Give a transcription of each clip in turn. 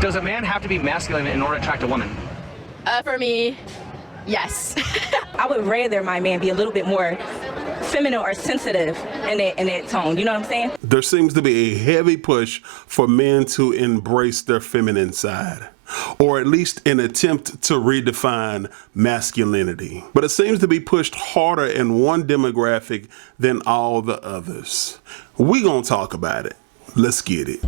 Does a man have to be masculine in order to attract a woman? For me, yes. I would rather my man be a little bit more feminine or sensitive in that tone. You know what I'm saying? There seems to be a heavy push for men to embrace their feminine side, or at least an attempt to redefine masculinity. But it seems to be pushed harder in one demographic than all the others. We gonna talk about it. Let's get it.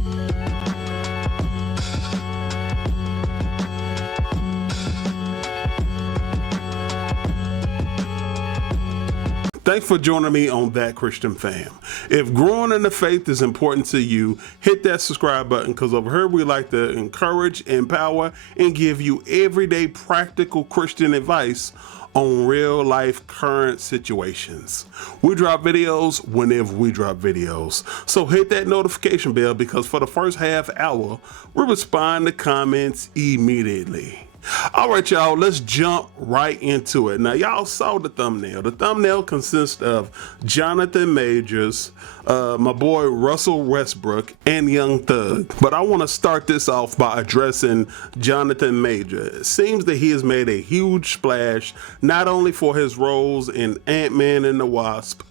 Thanks for joining me on That Christian Fam. If growing in the faith is important to you, hit that subscribe button, because over here we like to encourage, empower, and give you everyday practical Christian advice on real life current situations. We drop videos whenever we drop videos. So hit that notification bell, because for the first half hour, we respond to comments immediately. All right, y'all, let's jump right into it. Now, y'all saw the thumbnail. The thumbnail consists of Jonathan Majors, my boy Russell Westbrook, and Young Thug. But I want to start this off by addressing Jonathan Majors. It seems that he has made a huge splash, not only for his roles in Ant-Man and the Wasp,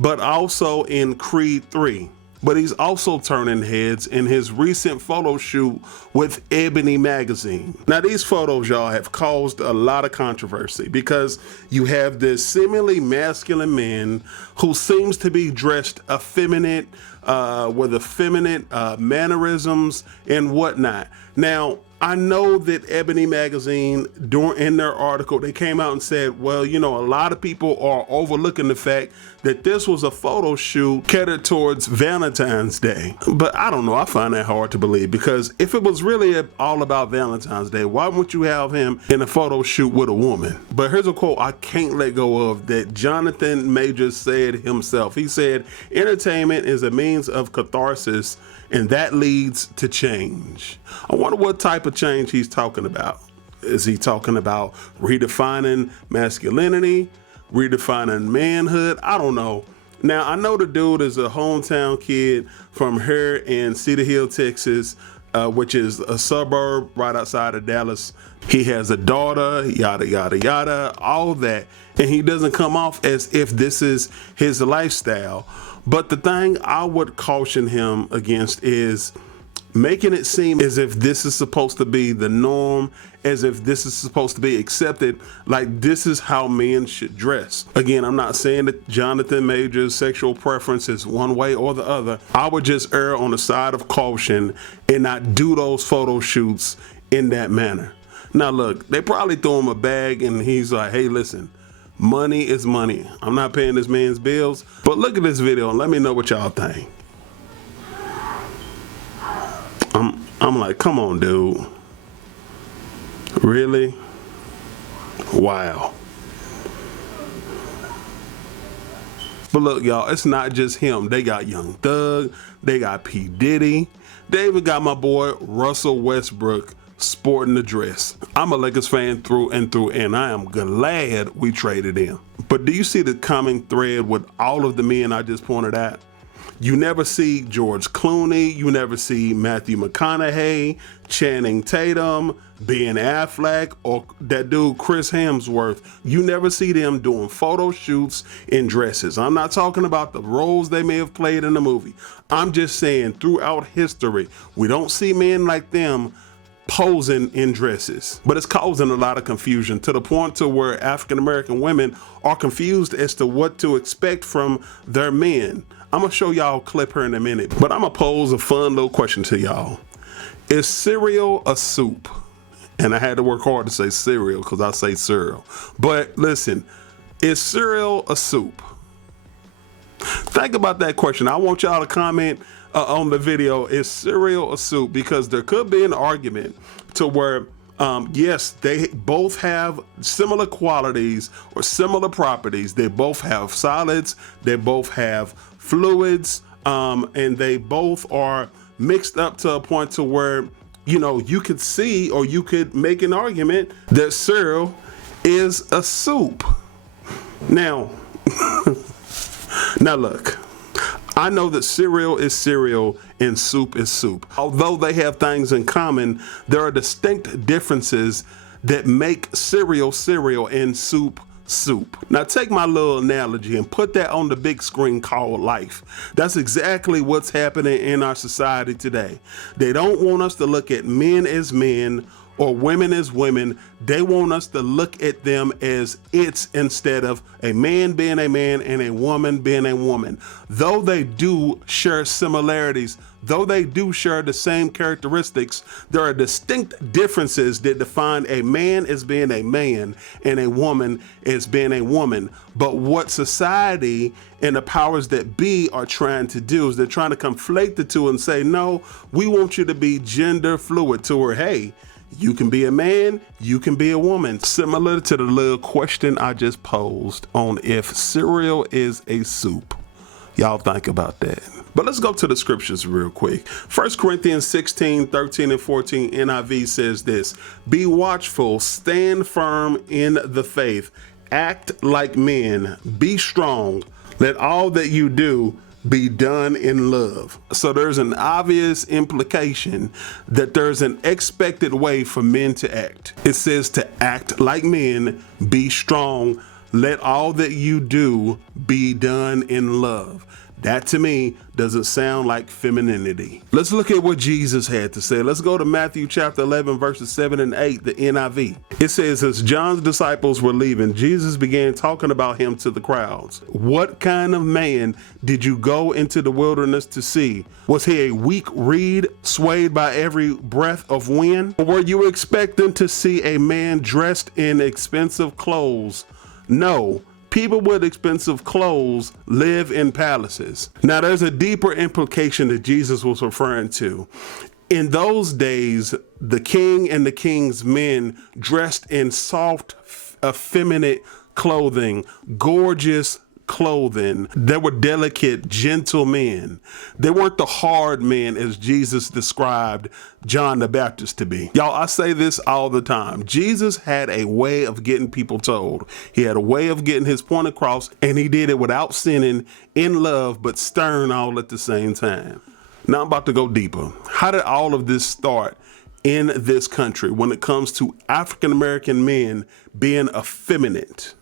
but also in Creed 3. But he's also turning heads in his recent photo shoot with Ebony magazine. Now, these photos, y'all, have caused a lot of controversy, because you have this seemingly masculine man who seems to be dressed effeminate, with effeminate mannerisms and whatnot. Now, I know that Ebony magazine, in their article, they came out and said, well, you know, a lot of people are overlooking the fact that this was a photo shoot catered towards Valentine's Day. But I don't know, I find that hard to believe, because if it was really all about Valentine's Day, why wouldn't you have him in a photo shoot with a woman? But here's a quote I can't let go of that Jonathan Majors said himself. He said, "Entertainment is a means of catharsis, and that leads to change." I wonder what type of change he's talking about. Is he talking about redefining masculinity, redefining manhood? I don't know. Now, I know the dude is a hometown kid from here in Cedar Hill, Texas, which is a suburb right outside of Dallas. He has a daughter, yada, yada, yada, all that. And he doesn't come off as if this is his lifestyle. But the thing I would caution him against is making it seem as if this is supposed to be the norm, as if this is supposed to be accepted, like this is how men should dress. Again, I'm not saying that Jonathan Majors' sexual preference is one way or the other. I would just err on the side of caution and not do those photo shoots in that manner. Now look, they probably threw him a bag and he's like, hey, listen, money is money. I'm not paying this man's bills. But look at this video and let me know what y'all think. I'm like, come on, dude. Really? Wow. But look, y'all, it's not just him. They got Young Thug, they got P. Diddy, they even got my boy Russell Westbrook sporting the dress. I'm a Lakers fan through and through, and I am glad we traded him. But do you see the common thread with all of the men I just pointed out? You never see George Clooney, you never see Matthew McConaughey, Channing Tatum, Ben Affleck, or that dude Chris Hemsworth. You never see them doing photo shoots in dresses. I'm not talking about the roles they may have played in the movie. I'm just saying throughout history, we don't see men like them posing in dresses. But it's causing a lot of confusion, to the point to where African American women are confused as to what to expect from their men. I'm gonna show y'all a clip here in a minute, but I'm gonna pose a fun little question to y'all. Is cereal a soup? And I had to work hard to say cereal because I say cereal. But listen, is cereal a soup? Think about that question. I want y'all to comment on the video, is cereal a soup? Because there could be an argument to where yes, they both have similar qualities or similar properties. They both have solids, they both have fluids, and they both are mixed up to a point to where, you know, you could see, or you could make an argument that cereal is a soup. Now, now look, I know that cereal is cereal and soup is soup. Although they have things in common, there are distinct differences that make cereal cereal and soup soup. Now take my little analogy and put that on the big screen called life. That's exactly what's happening in our society today. They don't want us to look at men as men or women as women. They want us to look at them as it's instead of a man being a man and a woman being a woman. Though they do share similarities, though they do share the same characteristics, there are distinct differences that define a man as being a man and a woman as being a woman. But what society and the powers that be are trying to do is they're trying to conflate the two and say, no, we want you to be gender fluid, to where, hey, you can be a man, you can be a woman. Similar to the little question I just posed on if cereal is a soup. Y'all think about that. But let's go to the scriptures real quick. 1 Corinthians 16, 13, and 14 NIV says this: be watchful, stand firm in the faith, act like men, be strong, let all that you do be done in love. So there's an obvious implication that there's an expected way for men to act. It says to act like men, be strong, let all that you do be done in love. That to me doesn't sound like femininity. Let's look at what Jesus had to say. Let's go to Matthew chapter 11, verses 7 and 8, the NIV. It says, as John's disciples were leaving, Jesus began talking about him to the crowds. What kind of man did you go into the wilderness to see? Was he a weak reed swayed by every breath of wind? Or were you expecting to see a man dressed in expensive clothes? No. People with expensive clothes live in palaces. Now, there's a deeper implication that Jesus was referring to. In those days, the king and the king's men dressed in soft, effeminate clothing, gorgeous clothing. They were delicate, gentle men. They weren't the hard men as Jesus described John the Baptist to be. Y'all, I say this all the time. Jesus had a way of getting people told. He had a way of getting his point across, and he did it without sinning, in love, but stern all at the same time. Now I'm about to go deeper. How did all of this start in this country when it comes to African American men being effeminate?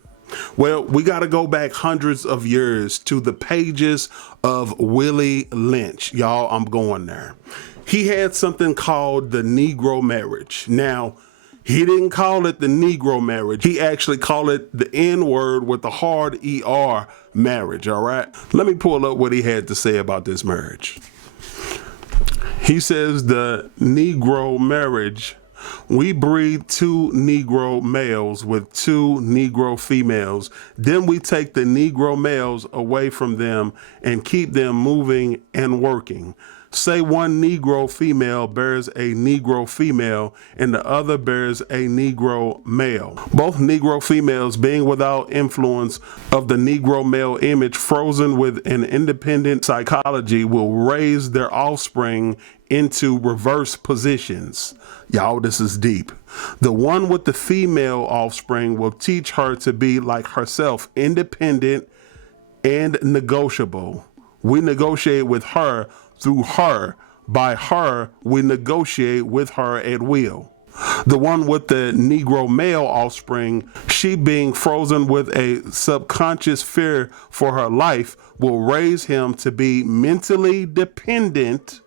Well, we got to go back hundreds of years to the pages of Willie Lynch. Y'all, I'm going there. He had something called the Negro marriage. Now, he didn't call it the Negro marriage. He actually called it the N-word with the hard ER marriage, all right? Let me pull up what he had to say about this marriage. He says the Negro marriage: we breed 2 Negro males with 2 Negro females. Then we take the Negro males away from them and keep them moving and working. Say one Negro female bears a Negro female and the other bears a Negro male. Both Negro females being without influence of the Negro male image, frozen with an independent psychology, will raise their offspring into reverse positions. Y'all, this is deep. The one with the female offspring will teach her to be like herself, independent and negotiable. We negotiate with her through her. By her, we negotiate with her at will. The one with the Negro male offspring, she being frozen with a subconscious fear for her life, will raise him to be mentally dependent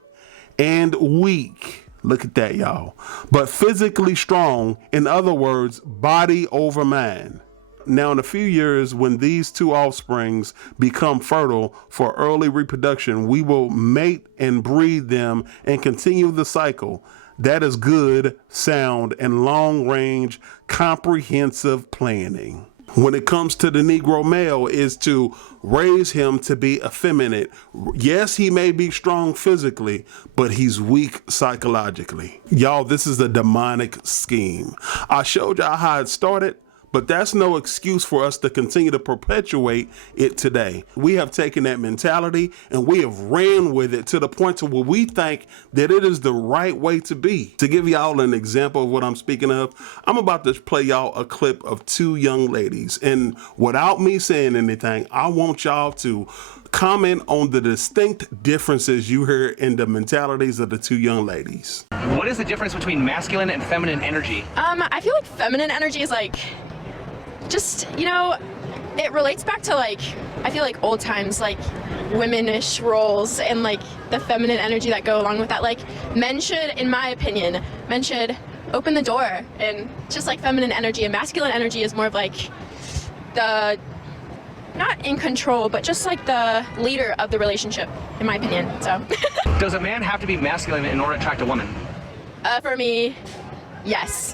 and weak. Look at that, y'all. But physically strong. In other words, body over mind. Now, in a few years, when these 2 offsprings become fertile for early reproduction, we will mate and breed them and continue the cycle. That is good, sound, and long-range comprehensive planning. When it comes to the Negro male, is to raise him to be effeminate. Yes, he may be strong physically, but he's weak psychologically. Y'all, this is a demonic scheme. I showed y'all how it started, but that's no excuse for us to continue to perpetuate it today. We have taken that mentality and we have ran with it to the point to where we think that it is the right way to be. To give y'all an example of what I'm speaking of, I'm about to play y'all a clip of two young ladies, and without me saying anything, I want y'all to comment on the distinct differences you hear in the mentalities of the two young ladies. What is the difference between masculine and feminine energy? I feel like feminine energy is like, just, you know, it relates back to like, I feel like old times, like womanish roles and like the feminine energy that go along with that. Like men should, in my opinion, men should open the door and just like feminine energy, and masculine energy is more of like the, not in control, but just like the leader of the relationship, in my opinion. So Does a man have to be masculine in order to attract a woman? for me, yes.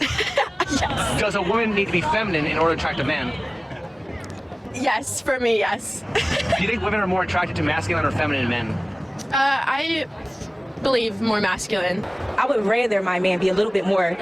Yes. Does a woman need to be feminine in order to attract a man? Yes, for me, yes. Do you think women are more attracted to masculine or feminine men? I believe more masculine. I would rather my man be a little bit more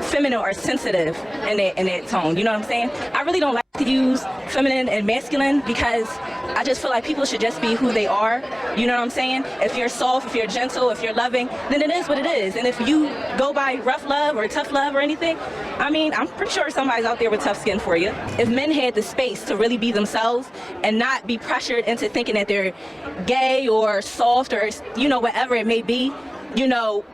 feminine or sensitive in that tone. You know what I'm saying? I really don't like to use feminine and masculine because I just feel like people should just be who they are. You know what I'm saying? If you're soft, if you're gentle, if you're loving, then it is what it is. And if you go by rough love or tough love or anything, I mean, I'm pretty sure somebody's out there with tough skin for you. If men had the space to really be themselves and not be pressured into thinking that they're gay or soft or, you know, whatever it may be, you know,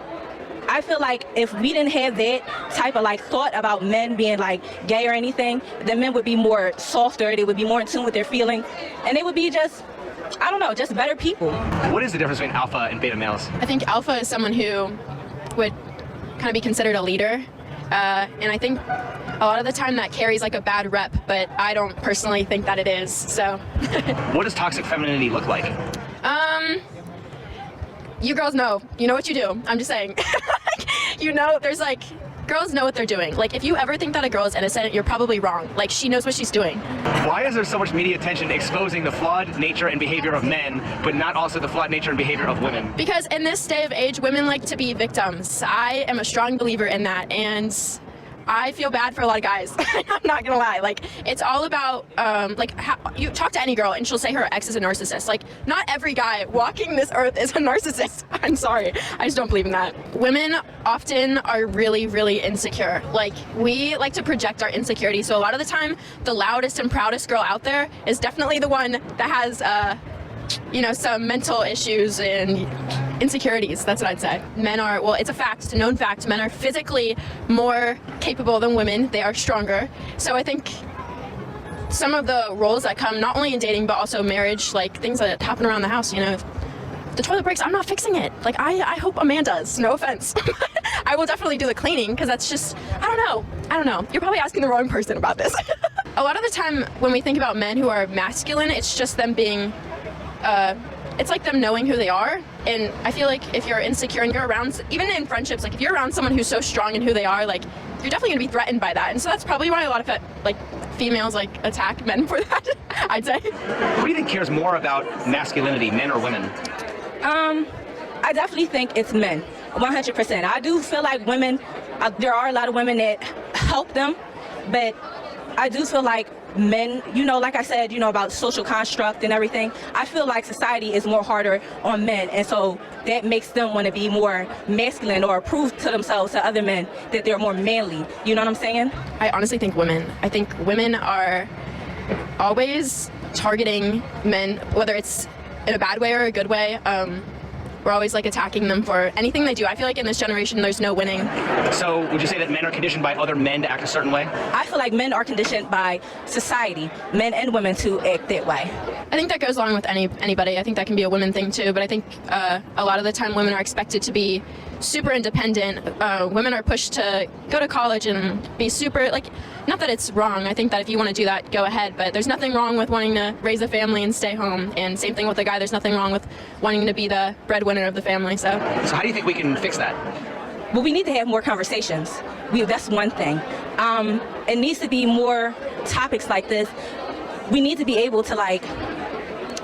I feel like if we didn't have that type of like thought about men being like gay or anything, then men would be more softer, they would be more in tune with their feelings, and they would be just, I don't know, just better people. What is the difference between alpha and beta males? I think alpha is someone who would kind of be considered a leader. And I think a lot of the time that carries like a bad rep, but I don't personally think that it is, so. What does toxic femininity look like? You girls know. You know what you do. I'm just saying. You know, there's like, girls know what they're doing. Like, if you ever think that a girl is innocent, you're probably wrong. Like, she knows what she's doing. Why is there so much media attention exposing the flawed nature and behavior of men, but not also the flawed nature and behavior of women? Because in this day of age, women like to be victims. I am a strong believer in that, and I feel bad for a lot of guys. I'm not gonna lie. Like, it's all about, like, how, you talk to any girl and she'll say her ex is a narcissist. Like, not every guy walking this earth is a narcissist. I'm sorry. I just don't believe in that. Women often are really, really insecure. Like, we like to project our insecurity. So a lot of the time, the loudest and proudest girl out there is definitely the one that has, you know, some mental issues and insecurities. That's what I'd say. Men are, well, it's a fact, it's a known fact, men are physically more capable than women. They are stronger. So I think some of the roles that come not only in dating but also marriage, like things that happen around the house, you know, if the toilet breaks, I'm not fixing it. Like, I hope a man does. No offense. I will definitely do the cleaning because that's just, I don't know. You're probably asking the wrong person about this. A lot of the time when we think about men who are masculine, it's just them being it's like them knowing who they are. And I feel like if you're insecure and you're around, even in friendships, like if you're around someone who's so strong in who they are, like you're definitely gonna be threatened by that. And so that's probably why a lot of like females like attack men for that, I'd say. Who do you think cares more about masculinity, men or women? I definitely think it's men, 100%. I do feel like women, there are a lot of women that help them, but I do feel like men, you know, like I said, you know, about social construct and everything, I feel like society is more harder on men, and so that makes them want to be more masculine or prove to themselves, to other men, that they're more manly. You know what I'm saying? I honestly think women. I think women are always targeting men, whether it's in a bad way or a good way. We're always like attacking them for anything they do. I feel like in this generation there's no winning. So would you say that men are conditioned by other men to act a certain way? I feel like men are conditioned by society, men and women, to act that way. I think that goes along with anybody. I think that can be a women thing too, but I think a lot of the time women are expected to be super independent. Women are pushed to go to college and be super, like, not that it's wrong. I think that if you want to do that, go ahead, but there's nothing wrong with wanting to raise a family and stay home. And same thing with a guy, there's nothing wrong with wanting to be the breadwinner of the family. So how do you think we can fix that? Well, we need to have more conversations. That's one thing. It needs to be more topics like this. We need to be able to, like,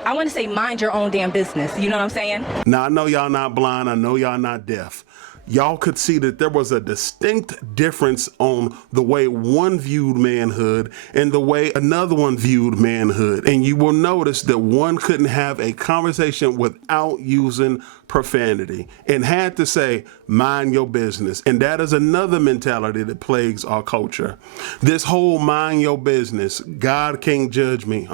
I want to say, mind your own damn business. You know what I'm saying? Now, I know y'all not blind. I know y'all not deaf. y'all could see that there was a distinct difference on the way one viewed manhood and the way another one viewed manhood. And you will notice that one couldn't have a conversation without using profanity and had to say, mind your business. And that is another mentality that plagues our culture. This whole mind your business, God can't judge me.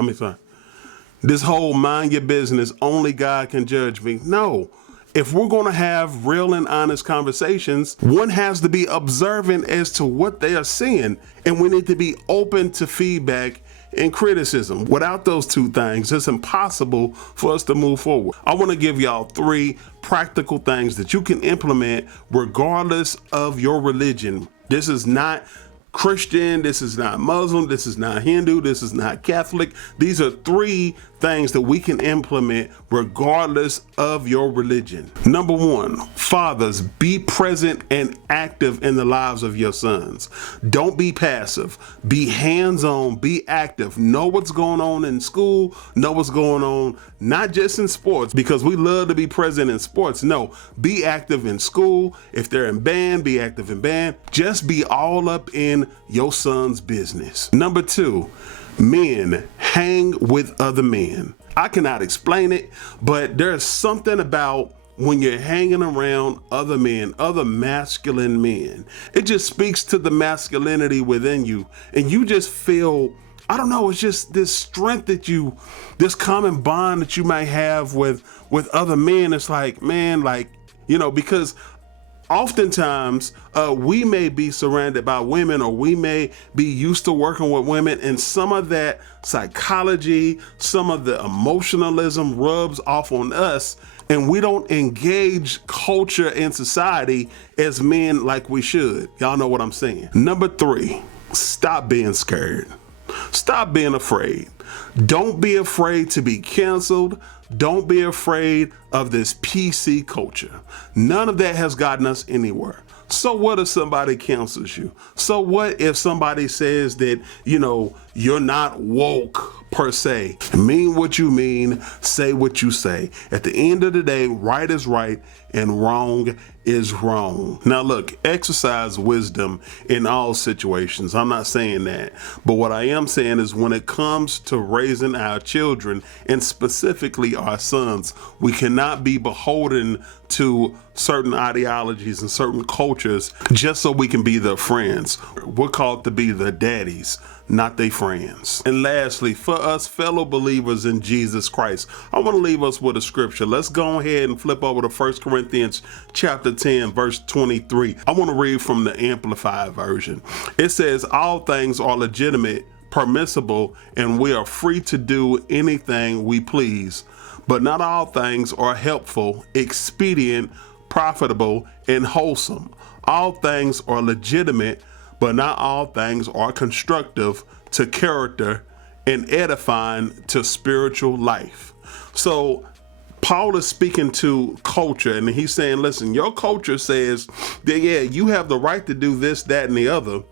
This whole mind your business, only God can judge me. No. If we're going to have real and honest conversations, one has to be observant as to what they are seeing, and we need to be open to feedback and criticism. Without those two things, it's impossible for us to move forward. I want to give y'all 3 practical things that you can implement regardless of your religion. This is not Christian, this is not Muslim, this is not Hindu, this is not Catholic. These are 3 things that we can implement regardless of your religion. Number 1, fathers, be present and active in the lives of your sons. Don't be passive. Be hands-on, be active. Know what's going on in school, know what's going on, not just in sports, because we love to be present in sports. No, be active in school. If they're in band, be active in band. Just be all up in your son's business. Number 2, men, hang with other men. I cannot explain it, but there's something about when you're hanging around other men, other masculine men. It just speaks to the masculinity within you, and you just feel, I don't know, it's just this strength that you, this common bond that you might have with other men. It's like, man, like, you know, because oftentimes we may be surrounded by women, or we may be used to working with women, and some of that psychology, some of the emotionalism rubs off on us, and we don't engage culture and society as men like we should. Y'all know what I'm saying. Number 3, stop being scared. Stop being afraid. Don't be afraid to be canceled. Don't be afraid of this PC culture. None of that has gotten us anywhere. So what if somebody cancels you? So what if somebody says that, you know, you're not woke per se? Mean what you mean, say what you say. At the end of the day, right is right and wrong is wrong. Now look, exercise wisdom in all situations. I'm not saying that. But what I am saying is when it comes to raising our children, and specifically our sons, we cannot be beholden to certain ideologies and certain cultures just so we can be their friends. We're called to be their daddies, not their friends. And lastly, for us fellow believers in Jesus Christ, I want to leave us with a scripture. Let's go ahead and flip over to 1 Corinthians chapter 10, verse 23. I want to read from the Amplified version. It says, all things are legitimate, permissible, and we are free to do anything we please. But not all things are helpful, expedient, profitable, and wholesome. All things are legitimate, but not all things are constructive to character and edifying to spiritual life. So Paul is speaking to culture, and he's saying, listen, your culture says that, yeah, you have the right to do this, that, and the other.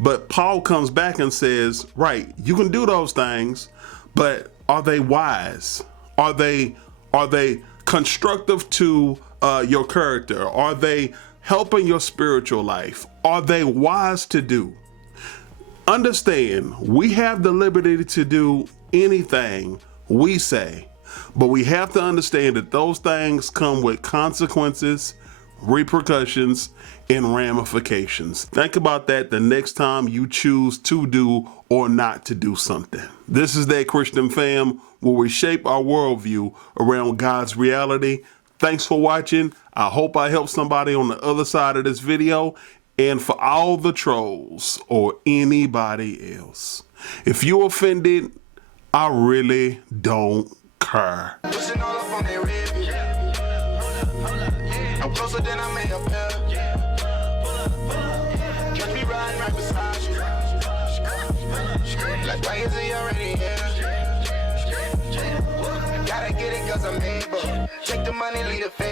But Paul comes back and says, right, you can do those things, but are they wise? Are they constructive to your character? Are they helping your spiritual life? Are they wise to do? Understand, we have the liberty to do anything we say, but we have to understand that those things come with consequences, repercussions, and ramifications. Think about that the next time you choose to do or not to do something. This is That Christian Fam, where we shape our worldview around God's reality. Thanks for watching. I hope I helped somebody on the other side of this video. And for all the trolls or anybody else, if you're offended, I really don't care. I'm closer than I may appear. Catch me riding right beside you. Like, why is he already here? Gotta get it cause I'm able. Take the money, leave the face.